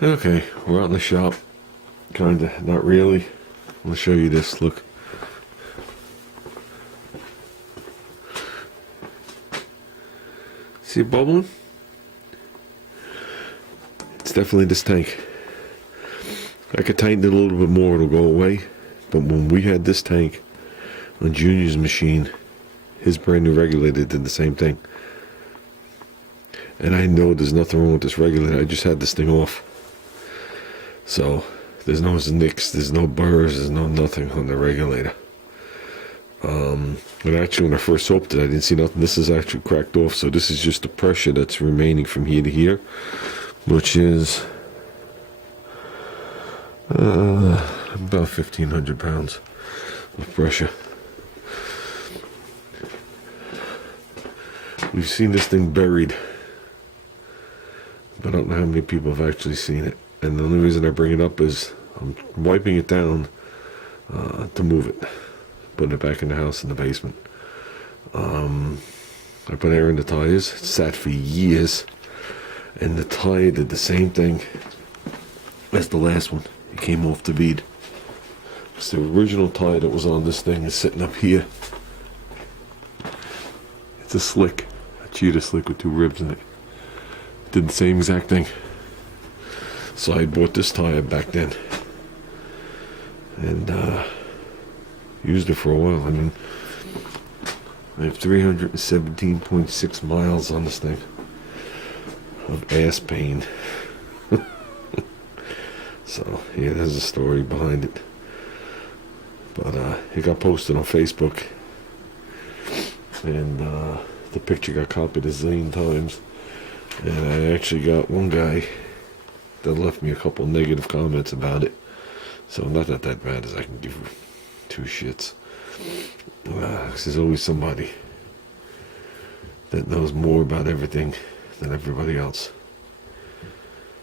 Okay, we're out in the shop. Kinda, not really. I'm gonna show you this, look. See it bubbling? It's definitely this tank. I could tighten it a little bit more, it'll go away. But when we had this tank on Junior's machine, his brand new regulator did the same thing. And I know there's nothing wrong with this regulator, I just had this thing off. So, there's no nicks, there's no burrs, there's no nothing on the regulator. And actually when I first soaped it, I didn't see nothing. This is actually cracked off, so this is just the pressure that's remaining from here to here, which is about 1,500 pounds of pressure. We've seen this thing buried, but I don't know how many people have actually seen it. And the only reason I bring it up is I'm wiping it down to move it, putting it back in the house in the basement. I put air in the tires. It sat for years, and the tire did the same thing as the last one. It came off the bead. It's the original tire that was on this thing is sitting up here. It's a slick, a cheetah slick with 2 ribs in it. Did the same exact thing. So I bought this tire back then and used it for a while. I mean, I have 317.6 miles on this thing of ass pain. So yeah, there's a story behind it. But it got posted on Facebook, and the picture got copied a zillion times. And I actually got one guy that left me a couple negative comments about it. So not that bad as I can give 2 shits. There's always somebody that knows more about everything than everybody else,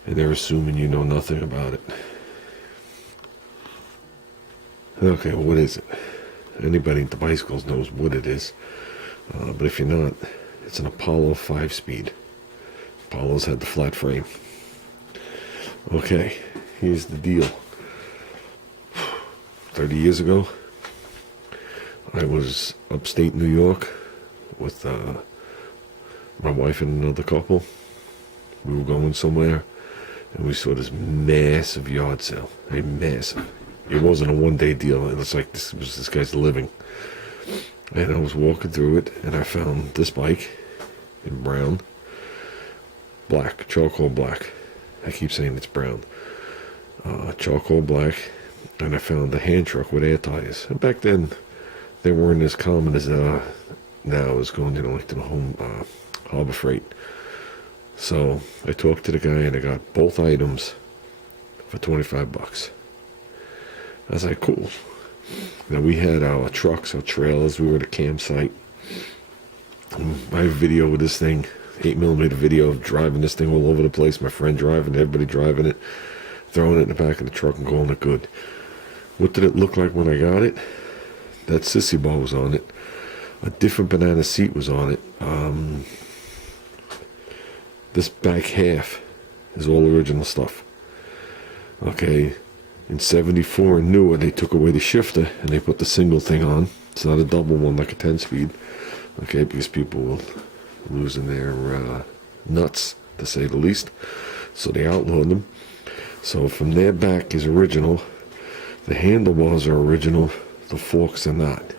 and they're assuming you know nothing about it. Okay, well, what is it? Anybody into bicycles knows what it is, but if you're not, it's an Apollo 5-speed. Apollo's had the flat frame. Okay, here's the deal. 30 years ago, I was upstate New York with my wife and another couple. We were going somewhere, and we saw this massive yard sale. A massive. It wasn't a one-day deal. It was like this was this guy's living. And I was walking through it, and I found this bike in brown, black, charcoal black. I keep saying it's brown. Charcoal black. And I found a hand truck with air tires. And back then, they weren't as common as now. It's going, like to the home Harbor Freight. So I talked to the guy, and I got both items for $25. I was like, cool. Now we had our trucks, our trailers. We were at a campsite. I have a video with this thing, 8mm video of driving this thing all over the place. My friend driving, everybody driving it, throwing it in the back of the truck and calling it good. What did it look like when I got it? That sissy ball was on it. A different banana seat was on it. This back half is all original stuff. Okay, in 74 and newer, they took away the shifter and they put the single thing on. It's not a double one like a 10-speed. Okay, because people were losing their nuts, to say the least. So they outlawed them. So from their back is original. The handlebars are original. The forks are not.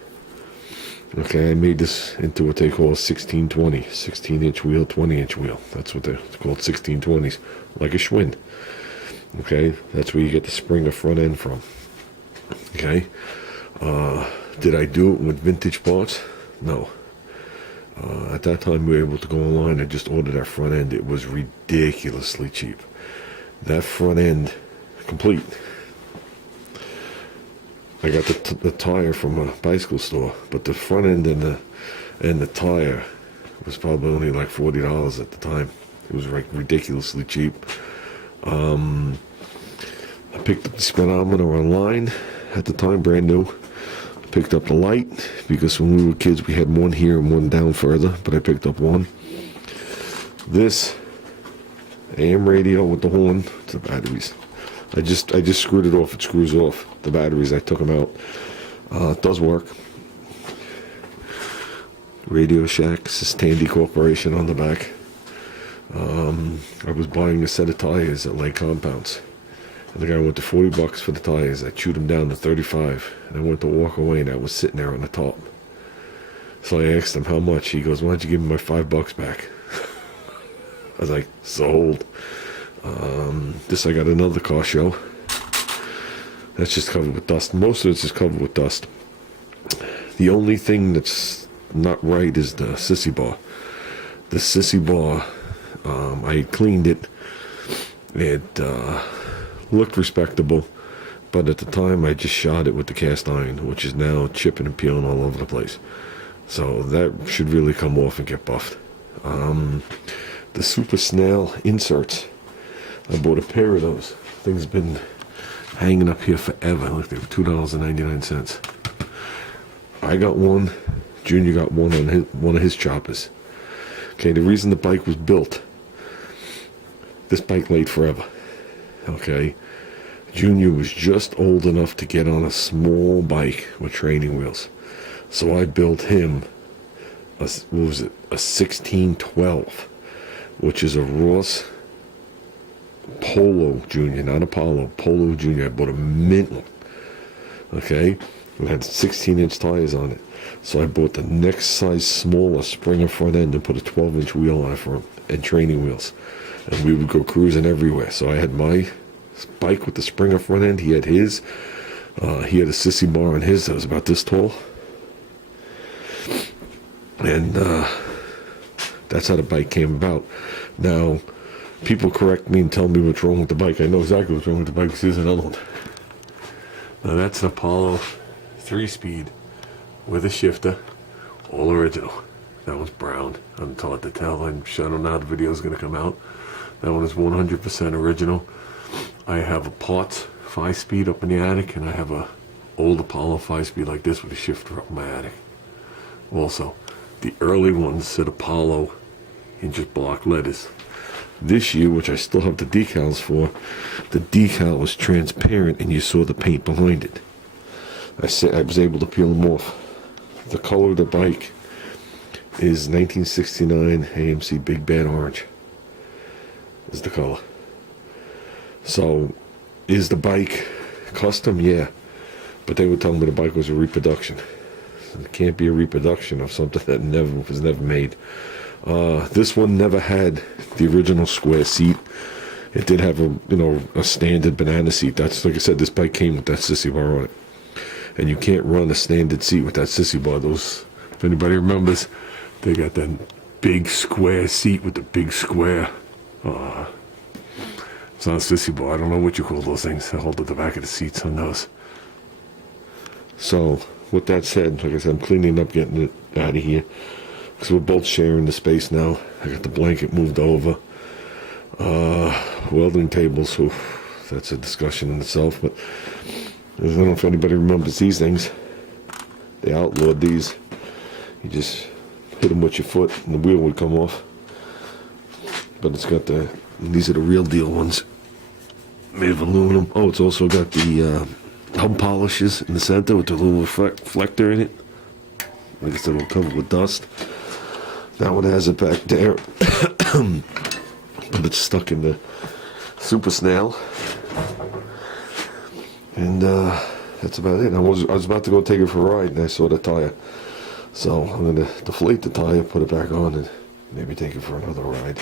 Okay, I made this into what they call a 1620. 16-inch wheel, 20-inch wheel. That's what they're called, 1620s. Like a Schwinn. Okay, that's where you get the Springer front end from. Okay. Did I do it with vintage parts? No. At that time, we were able to go online and just order that front end. It was ridiculously cheap. That front end, complete. I got the tire from a bicycle store, but the front end and the tire was probably only like $40 at the time. It was like ridiculously cheap. I picked up the speedometer online at the time, brand new. I picked up the light because when we were kids we had one here and one down further, but I picked up one. This AM radio with the horn. It's the batteries. I just screwed it off. It screws off. The batteries, I took them out. It does work. Radio Shack, Tandy Corporation on the back. I was buying a set of tires at Lake Compounds. And the guy went to $40 for the tires. I chewed them down to 35. And I went to walk away and I was sitting there on the top. So I asked him how much. He goes, why don't you give me my $5 back? I was like, sold. This I got another car show. That's just covered with dust. Most of it's just covered with dust. The only thing that's not right is the sissy bar. The sissy bar, I cleaned it. It looked respectable, but at the time I just shot it with the cast iron, which is now chipping and peeling all over the place. So that should really come off and get buffed. The Super Snail inserts, I bought a pair of those. Things have been hanging up here forever. Look, they were $2.99. I got one. Junior got one on one of his choppers. Okay, the reason the bike was built, this bike laid forever. Okay, Junior was just old enough to get on a small bike with training wheels. So I built him a 1612, which is a Ross Polo Junior, not Apollo, Polo Junior. I bought a mint one. Okay, it had 16-inch tires on it. So I bought the next size smaller Springer front end and put a 12-inch wheel on it for him and training wheels. And we would go cruising everywhere. So I had my bike with the Springer front end. He had his. He had a sissy bar on his that was about this tall. And that's how the bike came about. Now, people correct me and tell me what's wrong with the bike. I know exactly what's wrong with the bike. Here's another one. Now that's an Apollo 3-speed with a shifter, all original. That one's brown. I'm taught to tell. I'm sure I don't know how the video is going to come out. That one is 100% original. I have a parts 5-speed up in the attic, and I have a old Apollo 5-speed like this with a shifter up in my attic. Also, the early ones said Apollo in just block letters. This year, which I still have the decals for, the decal was transparent and you saw the paint behind it. I was able to peel them off. The color of the bike is 1969 AMC Big Bad Orange. Is the color. So, is the bike custom? Yeah. But they would tell me the bike was a reproduction. It can't be a reproduction of something that was never made. This one never had the original square seat. It did have a standard banana seat. That's, like I said, this bike came with that sissy bar on it. And you can't run a standard seat with that sissy bar. Those, if anybody remembers, they got that big square seat with the big square. It's not a sissy bar. I don't know what you call those things. They hold at the back of the seats on those. So, with that said, like I said, I'm cleaning up, getting it out of here. Because we're both sharing the space now. I got the blanket moved over. Welding tables, that's a discussion in itself. But I don't know if anybody remembers these things. They outlawed these. You just hit them with your foot and the wheel would come off. But it's got these are the real deal ones. Made of aluminum. Oh, it's also got the hub polishes in the center with the little reflector in it. Like I said, it'll cover with dust. That one has it back there. But it's stuck in the Super Snail. And that's about it. I was about to go take it for a ride and I saw the tire. So I'm going to deflate the tire, put it back on, and maybe take it for another ride.